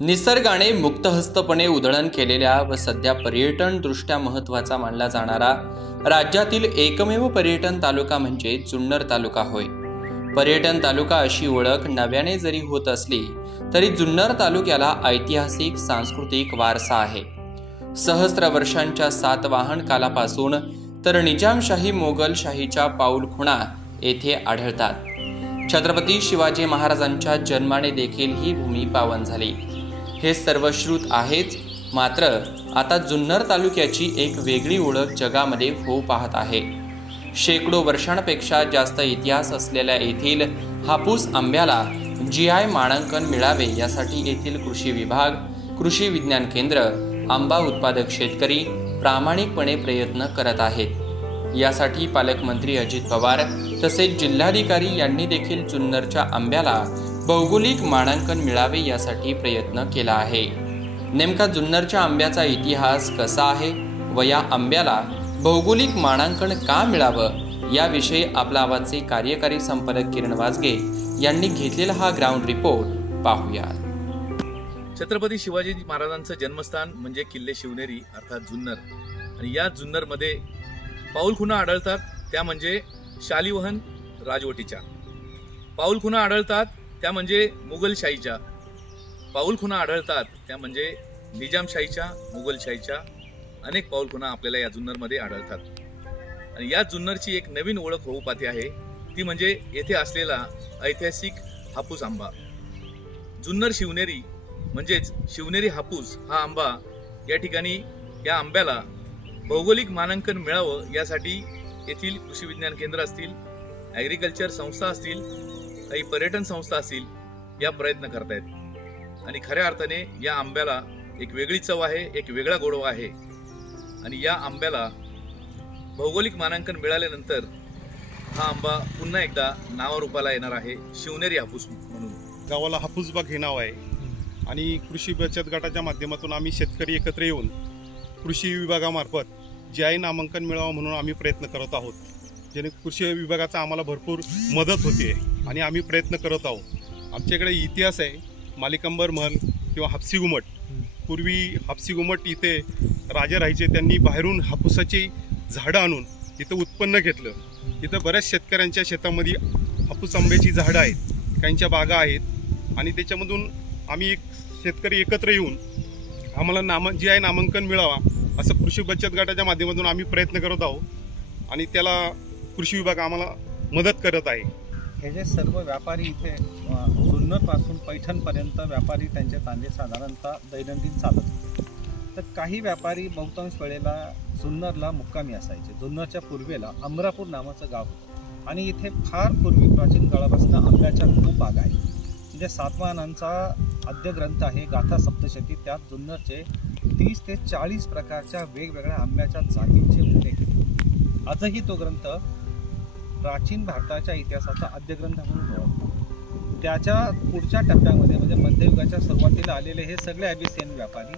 निसर्गाने मुक्तहस्तपणे उधळण केलेल्या व सध्या पर्यटनदृष्ट्या महत्त्वाचा मानला जाणारा राज्यातील एकमेव पर्यटन तालुका म्हणजे जुन्नर तालुका होय. पर्यटन तालुका अशी ओळख नव्याने जरी होत असली तरी जुन्नर तालुक्याला ऐतिहासिक सांस्कृतिक वारसा आहे. सहस्र वर्षांच्या सातवाहन कालापासून तर निजामशाही मोगलशाहीच्या पाऊलखुणा येथे आढळतात. छत्रपती शिवाजी महाराजांच्या जन्माने देखील ही भूमी पावन झाली. हे सर्वश्रुत आहेच. मात्र आता जुन्नर तालुक्याची एक वेगळी ओळख जगामध्ये होऊ पाहत आहे. शेकडो वर्षांपेक्षा जास्त इतिहास असलेल्या येथील हापूस आंब्याला जी आय मानांकन मिळावे यासाठी येथील कृषी विभाग कृषी विज्ञान केंद्र आंबा उत्पादक शेतकरी प्रामाणिकपणे प्रयत्न करत आहेत. यासाठी पालकमंत्री अजित पवार तसेच जिल्हाधिकारी यांनी देखील जुन्नरच्या आंब्याला भौगोलिक मानांकन मिळावे यासाठी प्रयत्न केला आहे. नेमका जुन्नरच्या आंब्याचा इतिहास कसा आहे व या आंब्याला भौगोलिक मानांकन का मिळावं याविषयी आपला आवाजचे कार्यकारी संपादक किरण वाजगे यांनी घेतलेला हा ग्राउंड रिपोर्ट पाहूया छत्रपती शिवाजी महाराजांचं जन्मस्थान म्हणजे किल्ले शिवनेरी अर्थात जुन्नर. आणि या जुन्नरमध्ये पाऊलखुणा आढळतात त्या म्हणजे शालिवहन राजवटीच्या. पाऊलखुणा आढळतात त्या म्हणजे मुघलशाहीच्या. पाऊलखुणा आढळतात त्या म्हणजे निजामशाहीच्या मुघलशाहीच्या अनेक पाऊलखुणा आपल्याला या जुन्नरमध्ये आढळतात. आणि या जुन्नरची एक नवीन ओळख होऊ पाते आहे ती म्हणजे येथे असलेला ऐतिहासिक हापूस आंबा. जुन्नर शिवनेरी म्हणजेच शिवनेरी हापूस हा आंबा या ठिकाणी या आंब्याला भौगोलिक मानांकन मिळावं यासाठी येथील कृषी विज्ञान केंद्र असतील ॲग्रिकल्चर संस्था असतील काही पर्यटन संस्था असतील या प्रयत्न करतायत. आणि खऱ्या अर्थाने या आंब्याला एक वेगळी चव आहे एक वेगळा गोडवा आहे. आणि या आंब्याला भौगोलिक मानांकन मिळाल्यानंतर हा आंबा पुन्हा एकदा नावारूपाला येणार आहे शिवनेरी हापूस म्हणून. गावाला हापूसबाग हे नाव आहे. आणि कृषी बचत गटाच्या माध्यमातून आम्ही शेतकरी एकत्र येऊन कृषी विभागामार्फत जे आहे नामांकन मिळावं म्हणून आम्ही प्रयत्न करत आहोत. जेणे कृषी विभागाचा आम्हाला भरपूर मदत होते. आणि आम्ही प्रयत्न करत आहोत. आमच्याकडे इतिहास आहे मालिकांबर महल किंवा हापसी घुमट. पूर्वी हापसी घुमट इथे राजा राहायचे त्यांनी बाहेरून हापूसाची झाडं आणून इथं उत्पन्न घेतलं. इथं बऱ्याच शेतकऱ्यांच्या शेतामध्ये हापूस आंब्याची झाडं आहेत काहींच्या बागा आहेत. आणि त्याच्यामधून आम्ही एक शेतकरी एकत्र येऊन आम्हाला नाम जी आहे नामांकन मिळावा असं कृषी बचत गटाच्या माध्यमातून आम्ही प्रयत्न करत आहोत. आणि त्याला कृषी विभाग आम्हाला मदत करत आहे. हे जे सर्व व्यापारी इथे जुन्नरपासून पैठणपर्यंत व्यापारी त्यांचे कांदे साधारणतः दैनंदिन चालत होते. तर काही व्यापारी बहुतांश वेळेला जुन्नरला मुक्कामी असायचे. जुन्नरच्या पूर्वेला अमरापूर नावाचं गाव होतं. आणि इथे फार पूर्वी प्राचीन काळापासून आंब्याच्या खूप बाग आहे म्हणजे सातवाहनांचा आद्यग्रंथ आहे गाथा सप्तशती. त्यात जुन्नरचे तीस ते चाळीस प्रकारच्या वेगवेगळ्या आंब्याच्या जातींचे उल्लेख आहेत आजही तो ग्रंथ प्राचीन भारताच्या इतिहासाचा आद्यग्रंथ म्हणून ओळखतो. त्याच्या पुढच्या टप्प्यामध्ये म्हणजे मध्ययुगाच्या सुरुवातीला आलेले हे सगळे अभिसेन व्यापारी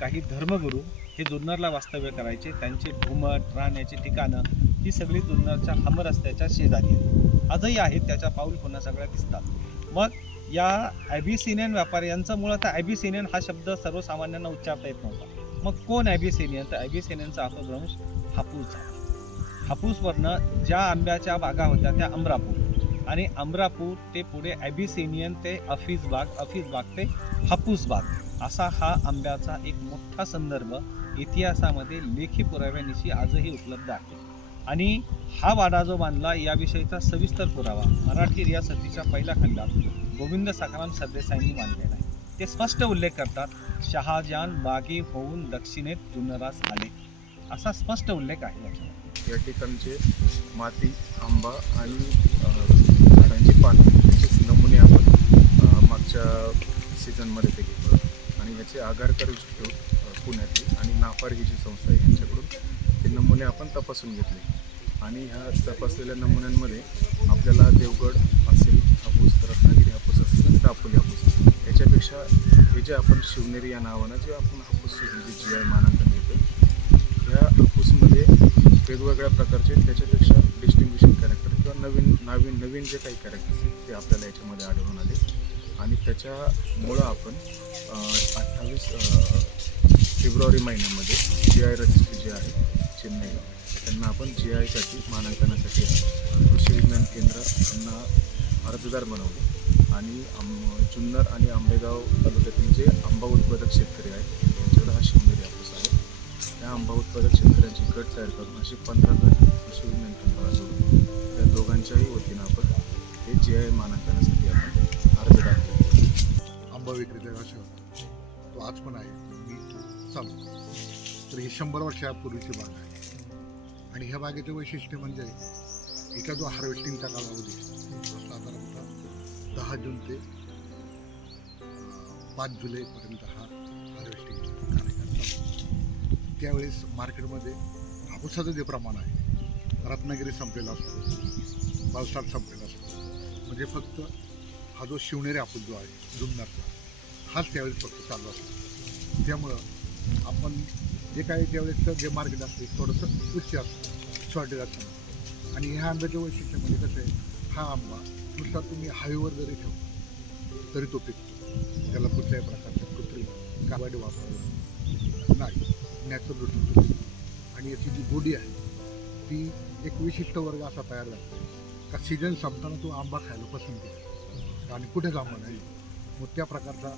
काही धर्मगुरू हे जुन्नरला वास्तव्य करायचे. त्यांचे घुमट राहण्याची ठिकाणं ही सगळी जुन्नरच्या हमरस्त्याच्या शेजारी आहेत. आजही आहेत त्याच्या पाऊल पुन्हा सगळ्या दिसतात. मग या ॲबिसिनियन व्यापाऱ्यांचा मुळात ॲबिसिनियन हा शब्द सर्वसामान्यांना उच्चारता येत नव्हता. मग कोण ॲबिसिनियन? तर ॲबिसिनियनचा अपभ्रंश हापूस झाला. हापूसवरनं ज्या आंब्याच्या बागा होत्या त्या अमरापूर. आणि अमरापूर ते पुढे ॲबिसिनियन ते अफिजबाग अफिजबाग ते हापूसबाग असा हा आंब्याचा एक मोठा संदर्भ इतिहासामध्ये लेखी पुराव्यानिशी आजही उपलब्ध आहे. आणि हा वाडा जो बांधला याविषयीचा सविस्तर पुरावा मराठी रियासतीच्या पहिल्या खंडात गोविंद सखाराम सरदेसाईंनी मांडलेला आहे. ते स्पष्ट उल्लेख करतात शहाजहान बागी होऊन दक्षिणेत जुन्नरास आले. असा स्पष्ट उल्लेख आहे याच्यामध्ये. या ठिकाणचे माती आंबा आणि झाडांची पानं याचेच नमुने आपण मागच्या सीझनमध्ये ते घेतो आणि याचे आगारकर इन्स्टिट्यूट शकतो पुण्यातले आणि नाफार ही जी संस्था आहे यांच्याकडून ते नमुने आपण तपासून घेतले. आणि ह्या तपासलेल्या नमुन्यांमध्ये आपल्याला देवगड असेल हापूस रत्नागिरी हापूस असेल आणि दापोली हापूस. याच्यापेक्षा हे जे आपण शिवनेरी या नावानं जे आपण हापूस जी आय मानांकन घेतो हापूसमध्ये वेगवेगळ्या प्रकारचे त्याच्यापेक्षा डिस्टिंग्विशिंग कॅरेक्टर किंवा नवीन नवीन नवीन जे काही कॅरेक्टर्स आहेत ते आपल्याला याच्यामध्ये आढळून आले. आणि त्याच्यामुळं आपण अठ्ठावीस फेब्रुवारी महिन्यामध्ये जी आय रजिस्ट्री जी आहे चेन्नईला त्यांना आपण जी आयसाठी मानांकनासाठी कृषी विज्ञान केंद्र यांना अर्जदार बनवले. आणि आम जुन्नर आणि आंबेगाव तालुक्यातील जे आंबा उत्पादक शेतकरी आहेत या आंबा उत्पादक शेतकऱ्यांची गट तयार करून अशी पंधरा गट कृषी विज्ञान केंद्राला जोडून त्या दोघांच्याही वतीनं आपण हे जे आय मानांकनासाठी आपण अर्ज दाखवतो आंबा विक्रेता असे तो आज पण आहे. मी चालतो तर ही शंभर वर्षापूर्वीची बाग आहे. आणि ह्या बागेचं वैशिष्ट्य म्हणजे इथला जो हार्वेस्टिंगचा कालावधी साधारणतः दहा जून ते पाच जुलैपर्यंत हा हार्वेस्टिंग त्यावेळेस मार्केटमध्ये हापूसाचं जे प्रमाण आहे रत्नागिरी संपलेला असतो बालसाट संपलेला असतो म्हणजे फक्त हा जो शिवनेरी हापूस जो आहे जुन्नरचा हाच त्यावेळेस फक्त चालू असतो. त्यामुळं आपण जे काही त्यावेळेसचं जे मार्केट असते थोडंसं उच्च असतं शॉर्टेज असतं. आणि ह्या आंब्याचं वैशिष्ट्य म्हणजे कसं आहे हा आंबा नुसता तुम्ही हायवेवर जरी ठेवला तरी तो पिकतो. त्याला कुठल्याही प्रकारचं कृत्रिम काबाडी वापरायला नाही. नॅचरल पिकतो आणि याची जी गोडी आहे ती एक विशिष्ट वर्ग असा तयार झाला. का सीजन संपताना तो आंबा खायला पसंत आहे आणि कुठेच आंबा नाही. मग त्या प्रकारचा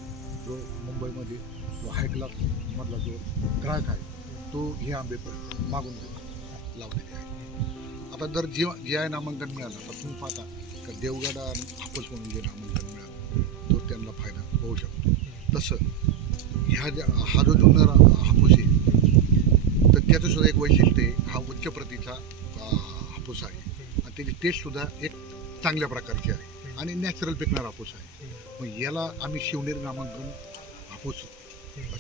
जो मुंबईमध्ये जो हाय क्लासमधला जो ग्राहक आहे तो हे आंबे पण मागून लावलेले आहे आता जर जी जे आय नामांकन मिळालं तर तुम्ही पाहता का देवगडा हापूस म्हणून जे नामांकन मिळालं तो त्यांना फायदा होऊ शकतो. तसं ह्या ज्या हा जो जुन्नर हापूस आहे तर त्याचं सुद्धा एक वैशिष्ट्य आहे. हा उच्च प्रतीचा हापूस आहे. आणि त्याची टेस्टसुद्धा एक चांगल्या प्रकारची आहे. आणि नॅचरल पिकणारा हापूस आहे. मग याला आम्ही शिवनेरी नामांकन हापूस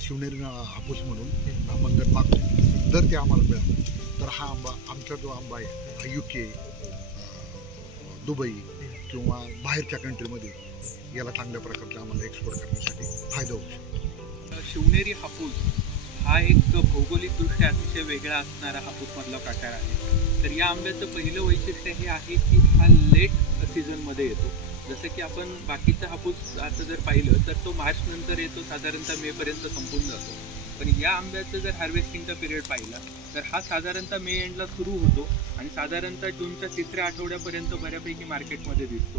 शिवनेरी हापूस म्हणून नामांकन मागतो. जर ते आम्हाला मिळालं तर हा आंबा आमचा जो आंबा आहे हा यू के दुबई किंवा बाहेरच्या कंट्रीमध्ये याला चांगल्या प्रकारचा आम्हाला एक्सपोर्ट करण्यासाठी फायदा होऊ शकतो. शिवनेरी हापूस हा एक भौगोलिकदृष्ट्या अतिशय वेगळा असणारा हापूसमधला प्रकार आहे. तर या आंब्याचं पहिलं वैशिष्ट्य हे आहे की हा लेट सीझनमध्ये येतो. जसं की आपण बाकीचा हापूस आता जर पाहिलं तर तो मार्च नंतर येतो साधारणतः मेपर्यंत संपून जातो. पण या आंब्याचं जर हार्वेस्टिंगचा पिरियड पाहिला तर हा साधारणतः मे एंडला सुरू होतो आणि साधारणतः जूनच्या तिसऱ्या आठवड्यापर्यंत बऱ्यापैकी मार्केटमध्ये दिसतो.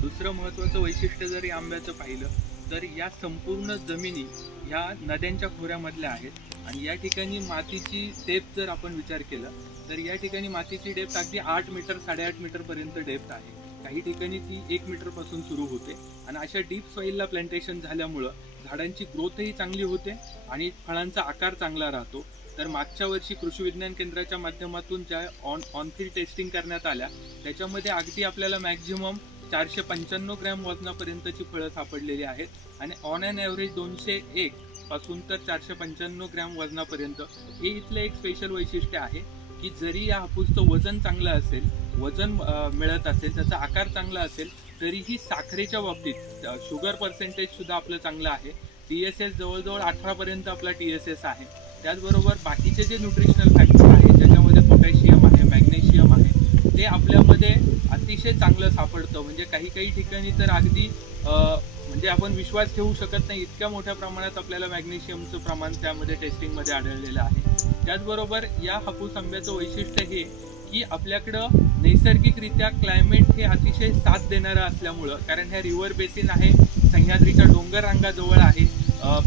दुसरं महत्त्वाचं वैशिष्ट्य जर या आंब्याचं पाहिलं तर या संपूर्ण जमिनी ह्या नद्यांच्या खोऱ्यामधल्या आहेत. आणि या ठिकाणी मातीची डेप्थ जर आपण विचार केला तर या ठिकाणी मातीची डेप्थ अगदी आठ मीटर साडेआठ मीटरपर्यंत डेप्थ आहे. काही ठिकाणी ती एक मीटरपासून सुरू होते. आणि अशा डीप सॉईलला प्लांटेशन झाल्यामुळं झाडांची ग्रोथही चांगली होते आणि फळांचा आकार चांगला राहतो. तर मागच्या वर्षी कृषी विज्ञान केंद्राच्या माध्यमातून ज्या ऑन ऑनफिल्ड टेस्टिंग करण्यात आल्या त्याच्यामध्ये अगदी आपल्याला मॅक्झिमम चारशे पंच्याण्णव ग्रॅम वजनापर्यंतची फळं सापडलेली आहेत आणि ऑन अँड ॲव्हरेज दोनशे एक पासून तर चारशे पंच्याण्णव ग्रॅम वजनापर्यंत. हे इथलं एक स्पेशल वैशिष्ट्य आहे की जरी या हापूसचं वजन चांगलं असेल वजन मिळत असेल त्याचा आकार चांगला असेल तरीही साखरेच्या बाबतीत शुगर पर्सेंटेजसुद्धा आपलं चांगलं आहे. टी एस एस जवळजवळ अठरापर्यंत आपला टी एस एस आहे. त्याचबरोबर बाकीचे जे न्यूट्रिशनल फॅक्टर आहे ज्याच्यामध्ये पोटॅशियम आहे मॅग्नेशियम आहे ते आपल्यामध्ये अतिशय चांगलं सापडतं. म्हणजे काही काही ठिकाणी तर अगदी म्हणजे आपण विश्वास ठेवू शकत नाही इतक्या मोठ्या प्रमाणात आपल्याला मॅग्नेशियमचं प्रमाण त्यामध्ये टेस्टिंगमध्ये आढळलेलं आहे. त्याचबरोबर या हापूस आंब्याचं वैशिष्ट्य हे की आपल्याकडं नैसर्गिकरित्या क्लायमेट हे अतिशय साथ देणारं असल्यामुळं कारण ह्या रिव्हर बेसिन आहे सह्याद्रीच्या डोंगर रांगाजवळ आहे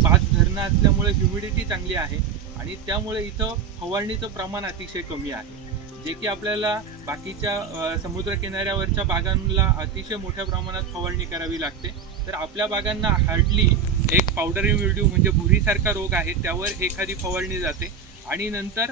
पाच धरणं असल्यामुळे ह्युमिडिटी चांगली आहे आणि त्यामुळे इथं फवारणीचं प्रमाण अतिशय कमी आहे. जे की आपल्याला बाकीच्या समुद्रकिनाऱ्यावरच्या बागांना अतिशय मोठ्या प्रमाणात फवारणी करावी लागते. तर आपल्या बागांना हार्डली एक पावडरी मिल्ड्यू म्हणजे भुरीसारखा रोग आहे त्यावर एखादी फवारणी जाते. आणि नंतर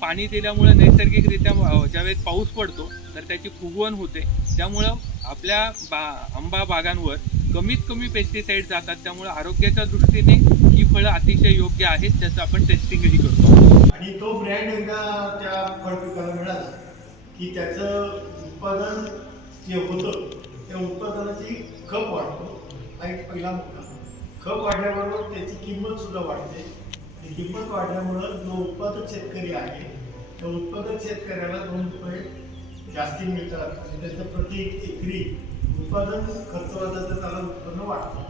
पाणी दिल्यामुळे नैसर्गिकरित्या ज्यावेळेस पाऊस पडतो तर त्याची फुगवण होते. त्यामुळं आपल्या बा आंबा बागांवर कमीत कमी पेस्टिसाईड जातात. त्यामुळं आरोग्याच्या दृष्टीने ही फळं अतिशय योग्य आहेत त्याचं आपण टेस्टिंगही करतो. आणि तो ब्रँड एकदा त्या फळ पिकाला मिळाला की त्याचं उत्पादन जे होतं त्या उत्पादनाची खप वाढतो. हा एक पहिला मुद्दा. खप वाढल्याबरोबर त्याची किंमत सुद्धा वाढते. आणि किंमत वाढल्यामुळं जो उत्पादक शेतकरी आहे त्या उत्पादक शेतकऱ्याला दोन रुपये जास्ती मिळतात. आणि त्याचं प्रति एकरी उत्पादन खर्च वाजाचं त्याला उत्पन्न वाढतं.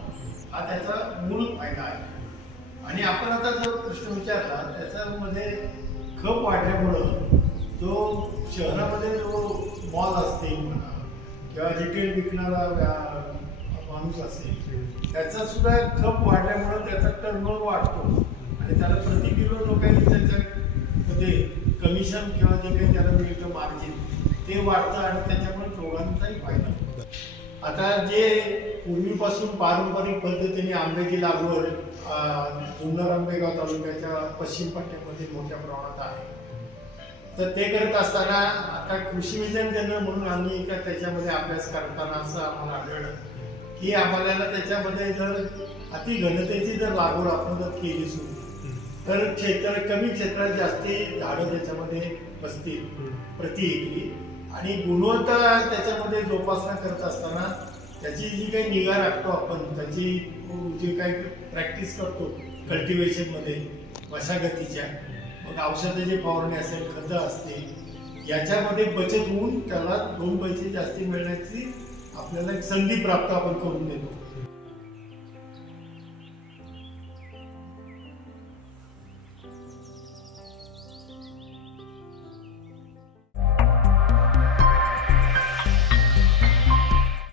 हा त्याचा मूळ फायदा आहे. आणि आपण आता जो प्रश्न विचारला त्याच्यामध्ये खप वाढल्यामुळं जो शहरामध्ये जो मॉल असतील म्हणा किंवा रिटेल विकणारा माणूस असेल त्याचा सुद्धा खप वाढल्यामुळं त्याचा टर्नओव्हर वाढतो. आणि त्याला प्रति किलो जो काही त्याच्यामध्ये कमिशन किंवा जे काही त्याला मिळतं मार्जिन ते वाढतं आणि त्याच्यामुळे दोघांचाही फायदा होतो. आता जे पूर्वीपासून पारंपरिक पद्धतीने आंब्याची लागवड जुन्नर आंबेगाव तालुक्याच्या पश्चिम पट्ट्यामध्ये मोठ्या प्रमाणात आहे. तर ते करत असताना आता कृषी विज्ञान केंद्र म्हणून आम्ही एका त्याच्यामध्ये अभ्यास करताना असं आम्हाला आढळलं की आम्हाला त्याच्यामध्ये जर अति घनतेची जर लागवड आपण जर केली सुरू तर क्षेत्र कमी क्षेत्रात जास्ती झाडं त्याच्यामध्ये बसतील प्रति एकरी. आणि गुणवत्ता त्याच्यामध्ये जोपासना करत असताना त्याची जी काही निगा राखतो आपण त्याची जी काही प्रॅक्टिस करतो कल्टिवेशनमध्ये मशागतीच्या मग औषधाची फवारणी असेल खतं असतील याच्यामध्ये बचत होऊन त्याला दोन पैसे जास्ती मिळण्याची आपल्याला एक संधी प्राप्त आपण करून देतो.